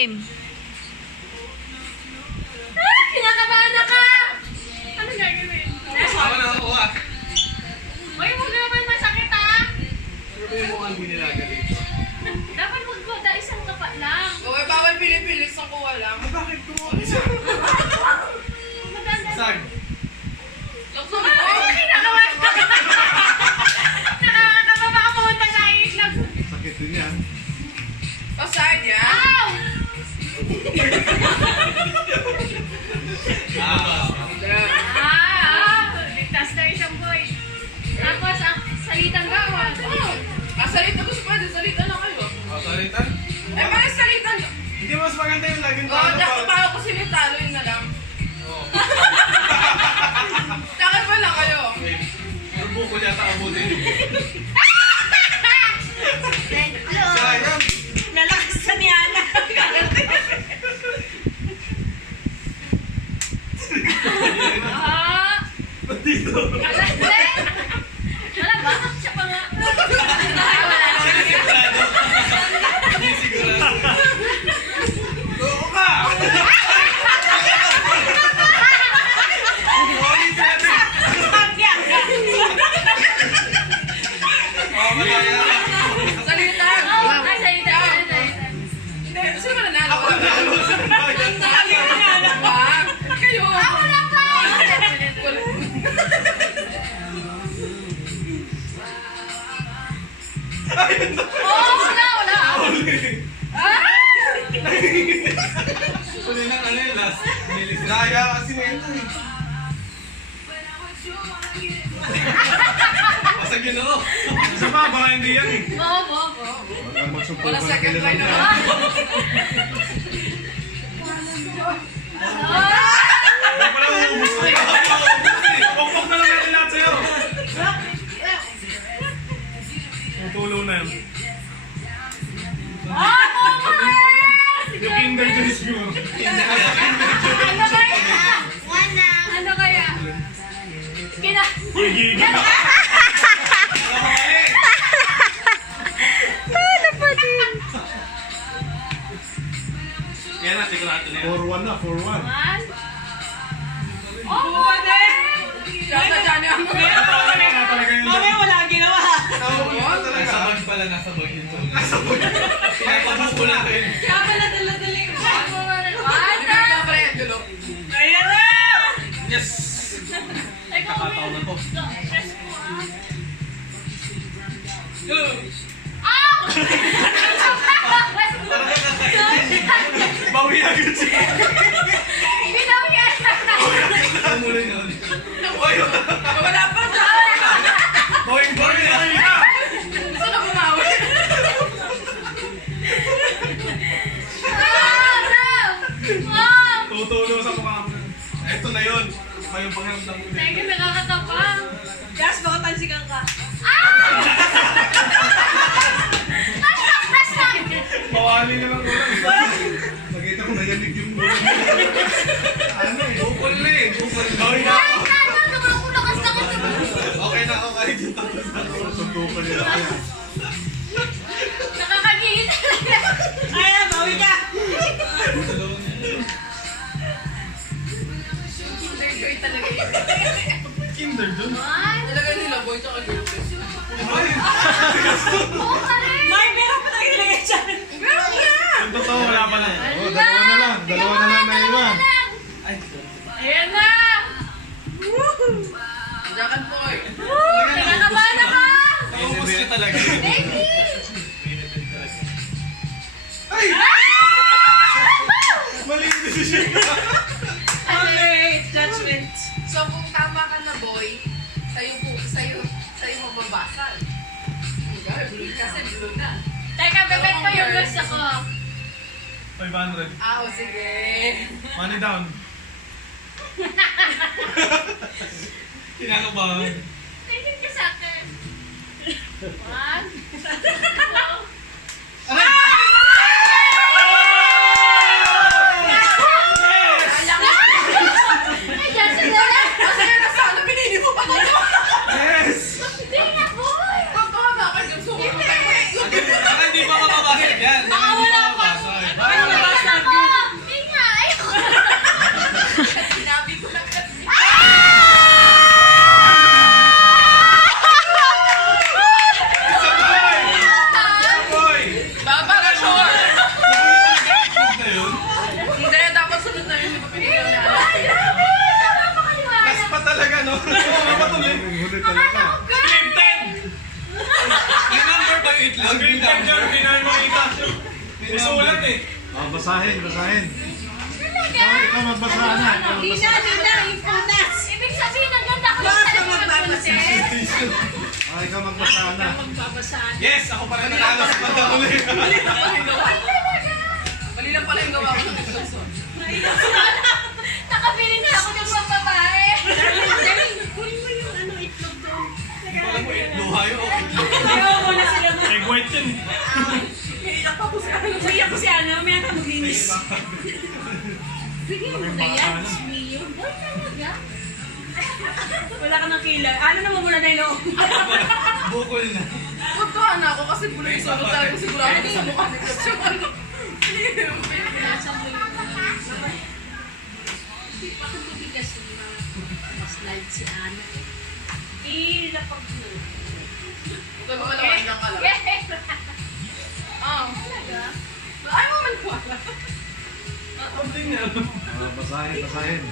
game. Kinakabahan na ka! Ano gagawin? Sama na ako ah. Uy, huwag naman masakit ah! Ano yung mukhang binilaga dito? Dapat magkoda isang kapa lang. Okay, bawal pili-pili sa kuha lang. Bakit kumuha isa? Maganda. Sag. Luksong Ay, ko! kinakabahan na ka! Nakakakaba ka pumunta sa islag. Sakit din yan. Pasad yan. Ow! Ligtas na isang boy. Tapos, ang salitang gawad. Salita ko sa pwede, salita na kayo. Salitan? Eh, parang salita nyo. Hindi mas maganda yung laging Oo, dapat bago ko sinitalo yun na lang. Takay pa lang kayo. Yung buko niya sa abutin. Hello. Sayang. Nalakas sa ni Ana. Ba't dito? Wala, bakit siya pa nga? Hindi sigurado. Oo ka! Ulit natin. Oo, malaya. Salita. Ay, salita. Hindi, sino ba nanalo? Ako nanalo sa bayan. Wag. Kayo. Ako na pa! Oh, wala. Uli ng ano yung last. Naya kasi na ito eh. Pasag yun ako. Isa pa, baka hindi yan eh. Oo. Wala second line na lang. Wala pala uubos ko. Pokpok na lang natin lahat sa'yo. Tutulo na yun. Yung kinder dyan siguro. Ano kaya? Gigi. Yan na, sigurado na yan. 4-1 na, 4-1. Oh, pwede! Nasa dyan yan. Talaga yun. Mami, wala ginawa. Nasa bag pala, nasa bag yun. Nasa bag. Pinapabas ko lang kayo. Kaya pala dala-dala yung Hindi ka na pala yung dulo. Ayan na! Yes! Ikaw, Kakataon na to. stress ko ah. Go. Ow! Bawi agad siya. Binaw yan! Muli na ulit. Oy! Wala pa sa. Going bawi na! Gusto na bumawi. Tutulo sa mukha mo. Ito na yun. Mayroong pakiramdam ko din. Teka, nakakatapang. Gas, baka tansikan ka. Mawali na lang ko lang. Nakita ko nayanig yung buhay. Ano eh? Bukol na eh. Bukol na. Bawi na ako. Okay na ako kahit yung tapos na ako. Suntukan nila kaya. Nakakagigil talaga. Ayan, bawi ka! Enjoy talaga yun. Kinder dun. Talaga nila boy tsaka girlfriend. Ay! Oo ka rin. May pera pa talaga nilagay dyan. Meron na! Yung totoo, wala pa lang. Oh, dalawa na lang na iwan. Ayan na. Jakan po eh. Nakakabahan na ka. Naubos ka talaga. Baby. Ay! Mali yung decision ka. Okay, judgment. So kung tama ka na boy, sa'yo mababasa. Blue kasi blue na. Teka, bebet ko yung gusto ko. 500. Ah, o sige. Money down. Kinakabahan. Tingin ka sa akin. One. Ay, Jason na lang. Kasi na sana pinili mo pa kayo. Yes! Hindi na, boy. Totoo na kayo. Baka hindi pa ka mabasag yan. Baka wala pa. Baka Baka wala pa. Oh, basahin, basahin. Talaga? Ikaw magbasa na. Ikaw magbasa. Impunas. Ibig sabihin, ang ganda ko lang Basta talaga magbabasa. mag-content. Oh, ikaw magbasa na. Magbabasaan. Yes, ako pa rin nanalo sa pagkakuli. Mali lang pala yung gawa. Ay, talaga? Mali lang pala yung gawa ko ng Wilson. Nakabili na ako ng mga babae. Kunin mo yung ano, itlog doon. Alam mo, luha yun. Ayaw mo na sila ma. Egg white yun. Iiyak pa po si ano. Umiyak ko si ano, umiyak ka maglinis. Bigyan mo na yan. Mio. Boy, talaga? Wala ka ng kilay. Ano naman muna na yung loob? Bukol na. Puntuhan na ako kasi bulo yung sunod talaga sigurado ko sa mukha ni Coach yung ano. Nasa mo yung bakit mabigas yung mga mas live si Ana? Ilapag mo. Huwag mo malaman lang alam. Talaga? Ay, mo man ko alam. Oh, basahin, basahin.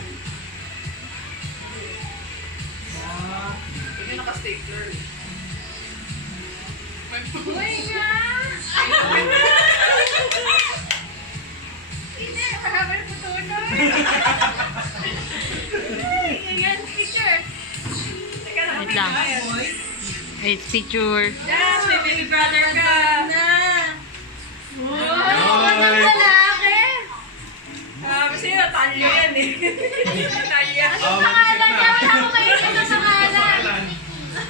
Hindi naka-stapler. May Uy nga! Hindi, nakakabal po tunay. Ay, ganyan, picture. Wait lang. Wait, picture. Yes, may baby brother ka. Na! Wow! Anong lalaki? Kasi Natalia yan eh. Natalia. Anong pangalan niya? Wala ko kayo ito sa pangalan.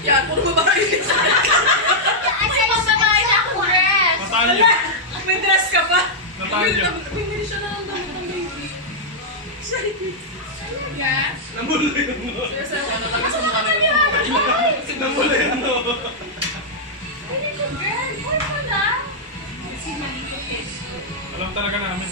Yan, puro babae din sa Asa yung babae na akong dress? Natalya. May dress ka pa. Natalya. Bumili siya na ng damit ng baby. Talaga? Namula yun. Seryoso, ano talaga sa mukha na yun. Namula yun. Ay, little girl. Boy pala. Si Malito Keso. Alam talaga namin.